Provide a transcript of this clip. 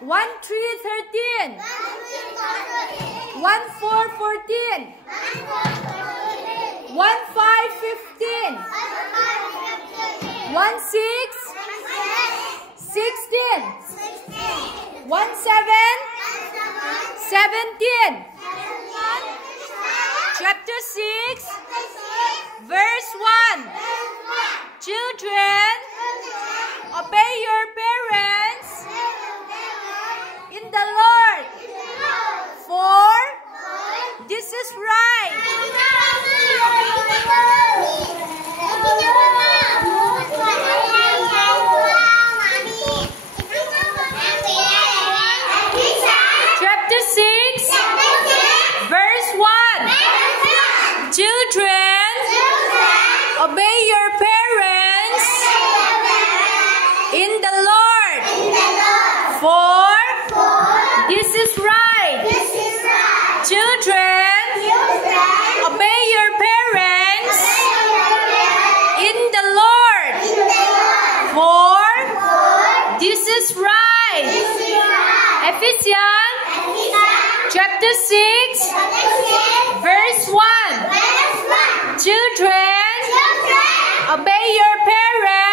1-3-13. 1-4-14. 1-5-15. 1-6-16. 1-7-17. Chapter 6, verse 1. Children, obey your parents in the Lord, for this is right. Chapter 6, verse 1. Children, obey your parents in the Lord, for this is right. Children, obey your parents in the Lord, for this is right. Ephesians chapter 6, verse 1. Children, obey your parents